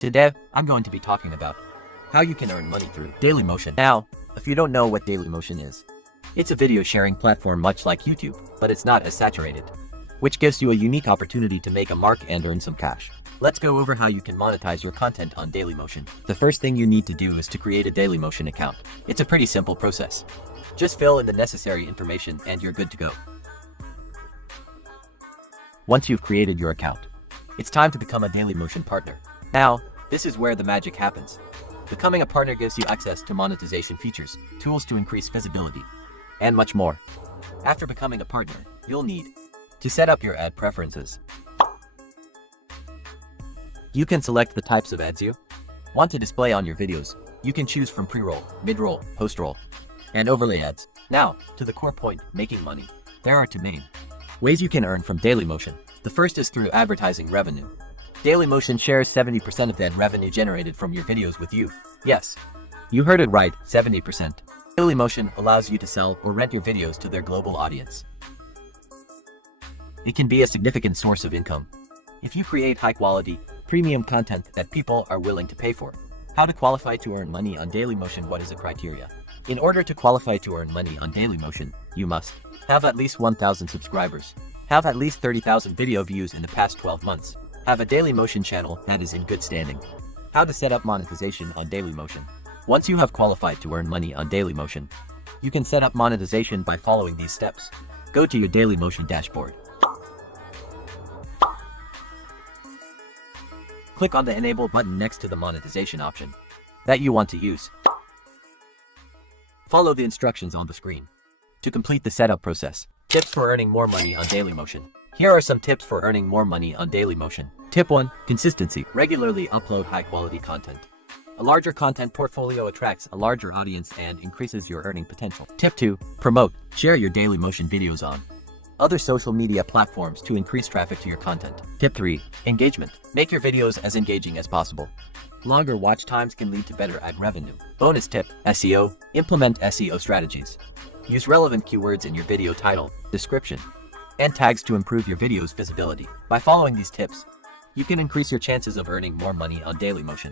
Today, I'm going to be talking about how you can earn money through Dailymotion. Now, if you don't know what Dailymotion is, it's a video sharing platform much like YouTube, but it's not as saturated, which gives you a unique opportunity to make a mark and earn some cash. Let's go over how you can monetize your content on Dailymotion. The first thing you need to do is to create a Dailymotion account. It's a pretty simple process. Just fill in the necessary information and you're good to go. Once you've created your account, it's time to become a Dailymotion partner. Now, this is where the magic happens. Becoming a partner gives you access to monetization features, tools to increase visibility, and much more. After becoming a partner, you'll need to set up your ad preferences. You can select the types of ads you want to display on your videos. You can choose from pre-roll, mid-roll, post-roll, and overlay ads. Now, to the core point, making money. There are two main ways you can earn from Dailymotion. The first is through advertising revenue. Dailymotion shares 70% of that revenue generated from your videos with you. Yes, you heard it right, 70%. Dailymotion allows you to sell or rent your videos to their global audience. It can be a significant source of income if you create high-quality, premium content that people are willing to pay for. How to qualify to earn money on Dailymotion? What is the criteria? In order to qualify to earn money on Dailymotion, you must have at least 1,000 subscribers, have at least 30,000 video views in the past 12 months, have a Dailymotion channel that is in good standing. How to set up monetization on Dailymotion. Once you have qualified to earn money on Dailymotion, you can set up monetization by following these steps. Go to your Dailymotion dashboard. Click on the Enable button next to the monetization option that you want to use. Follow the instructions on the screen to complete the setup process. Tips for earning more money on Dailymotion. Here are some tips for earning more money on Dailymotion. Tip 1. Consistency. Regularly upload high-quality content. A larger content portfolio attracts a larger audience and increases your earning potential. Tip 2. Promote. Share your Dailymotion videos on other social media platforms to increase traffic to your content. Tip 3. Engagement. Make your videos as engaging as possible. Longer watch times can lead to better ad revenue. Bonus tip. SEO. Implement SEO strategies. Use relevant keywords in your video title, description, and tags to improve your video's visibility. By following these tips, you can increase your chances of earning more money on Dailymotion.